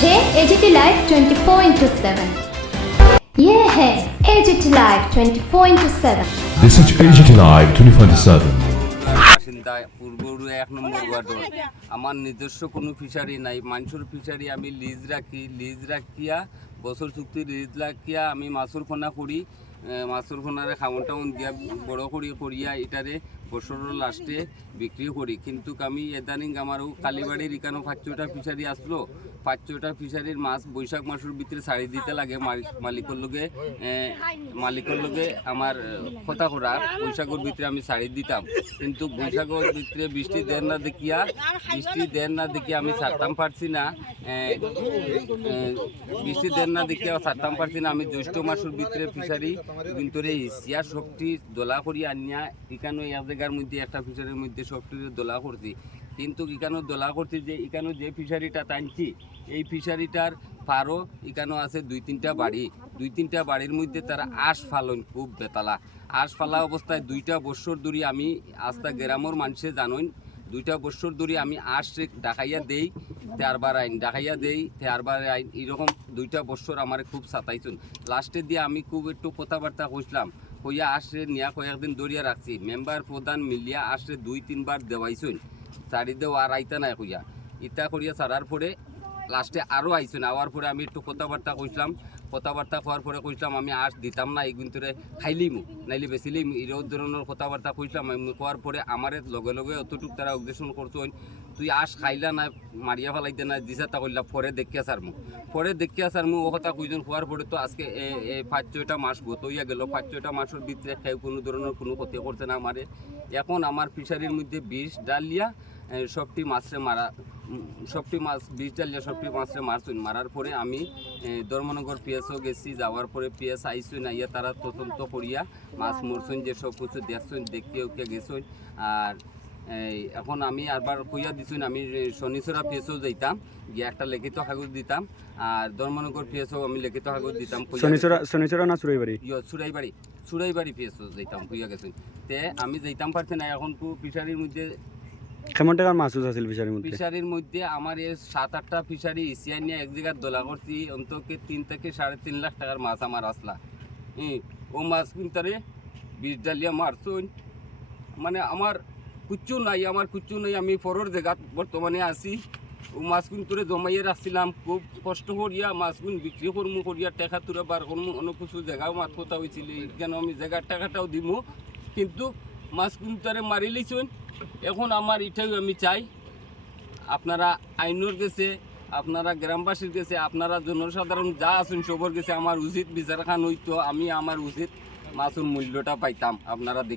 হচ্ছে AGT live twenty four into seven ইয়ে হ্যাঁ AGT live twenty four into seven This is AGT Live 24/7. বাসিন্দা পূর্বরু এক নম্বর ওয়ার্ডর আমার নিজস্ব কোনো ফিশারি নাই। মানুষের ফিশারি আমি লিজ রাখি। লিজ রাখিয়া বছর চুক্তি লিজ রাখিয়া আমি মাছুর খোনা করি। মাছুর ফোনারে খাওয়ন টাউন দিয়া বড় করি করিয়া এটারে বছরের লাস্টে বিক্রি করি। কিন্তু আমি এদানিং আমারও কালীবাড়ির ইকানো পাঁচশোটা ফিশারি আসলো। পাঁচশোটা ফিশারির মাছ বৈশাখ মাসের ভিতরে ছাড়ি দিতে লাগে মালিক- মালিকের লগে। মালিকের লগে আমার কথা করা বৈশাখের ভিতরে আমি ছাড়ি দিতাম। কিন্তু বৈশাখের ভিতরে বৃষ্টি দেন না দেখিয়া, বৃষ্টি দেন না দেখিয়া আমি ছাড়তাম পারছি না। বৃষ্টি দেন না দেখিয়া ছাড়তাম পারছি না। আমি জ্যৈষ্ঠ মাসের ভিতরে ফিশারি ভিতরে হিসিয়া শক্তি দোলা করি আনিয়া এখানে এক জায়গার মধ্যে একটা ফিশারির মধ্যে শক্তি দোলা করছি। কিন্তু এখানে দোলা করছি যে এখানে যে ফিশারিটা টানছি এই ফিশারিটার পারও এখানে আছে দুই তিনটা বাড়ি। দুই তিনটা বাড়ির মধ্যে তারা আশ ফালন খুব বেতালা। আশ ফালা অবস্থায় দুইটা বছর ধরে আমি আস্তা গ্রামের মানুষে জানোই দুইটা বছর ধরে আমি আশ ডাকাইয়া দেই, তেরবার আইন ডাকাইয়া দেই, তেরবার আইন এরকম দুইটা বছর আমার খুব সাতাইছুন। লাস্টে দিয়ে আমি খুব একটু কথাবার্তা কইসলাম কইয়া আসরে নিয়া কয়েকদিন দৌড়িয়া রাখছি, মেম্বার প্রধান মিলিয়া আসরে দুই, তিনবার দেওয়াইছুন চারি দেও আর আইতা নাই কইয়া। ইতা করিয়া ছাড়ার পরে লাস্টে আরও আইসুন আওয়ার পরে আমি একটু কথাবার্তা কইসলাম কথাবার্তা কোয়ার পরে কইসলাম আমি আস দিতাম না, এই কিন্তু খাইলিমু নাইলে বেচিলিম এরকম ধরনের কথাবার্তা কইসলাম আমি কোয়ার পরে আমার লগে লগে অতটুক তারা অবজেকশন করছেন তুই আস খাইলা না মারিয়া ফেলাইতে না, দিছা তা কইলা পরে দেখিয়া সারমু পরে দেখিয়া সারমু ও কথা কইজন হওয়ার পরে তো আজকে পাঁচ ছয়টা মাস গতইয়া গেল, পাঁচ ছয়টা মাসের ভিতরে কেউ কোনো ধরনের কোনো ক্ষতি করছে না আমারে এখন আমার ফিশারির মধ্যে বিষ ডালিয়া সবটি মাছরে মারা সবটি মাছ বিষ ডালিয়া সবটি মাছরে মারছুন মারার পরে আমি ধর্মনগর পিএসও গেছি যাওয়ার পরে পিএস আইসুন আইয়া তারা তদন্ত করিয়া মাছ মরছুন যে সব কিছু দেখছুন দেখিয়ে উকে গেছুন আর এই, এখন আমি আরবার কইয়া দিছুন আমি শনিচরা পিএসও যাইতাম গিয়ে একটা লিখিত কাগজ দিতাম। আর ধর্মনগর পিএসও আমি লিখিত কাগজ দিতাম শনিচরা শনিচরা না চুরাইবাড়ি ইয় চুরাইবাড়ি চুরাইবাড়ি পিএসও যাইতাম কইয়া গেছুন তে আমি যাইতাম পারছি না এখন ফিশারির মধ্যে কেমন টাকার মাছ আছিল ফিশারির মধ্যে? ফিশারির মধ্যে আমার এই সাত আটটা ফিশারি এশিয়া নিয়ে এক জায়গায় দোলা করছি অন্তকে তিন থেকে সাড়ে তিন লাখ টাকার মাছ আমার আসলা। ও মাছ কিনতারে বিষ ডালিয়া মারছুন। মানে আমার কুচ্ছু নাই, আমার কুচ্ছু নাই, আমি পরের জায়গাত বর্তমানে আছি। ও মাছগুন তোরে জমাইয়ে রাখছিলাম, খুব কষ্ট করিয়া মাছগুন বিক্রি করমু করিয়া, টাকা তোরে বার করমু অন্য কিছু জায়গাও মাছ কথা হয়েছিল কেন আমি জায়গার টাকাটাও দিমু। কিন্তু মাছগুন তারে মারি লিছুন এখন আমার এটাই আমি চাই, আপনারা আইনর গেছে, আপনারা গ্রামবাসীর গেছে, আপনারা জনসাধারণ যা আছেন সবর গেছে, আমার উচিত বিচার খান হইতো, আমি আমার উচিত মাছের মূল্যটা পাইতাম, আপনারা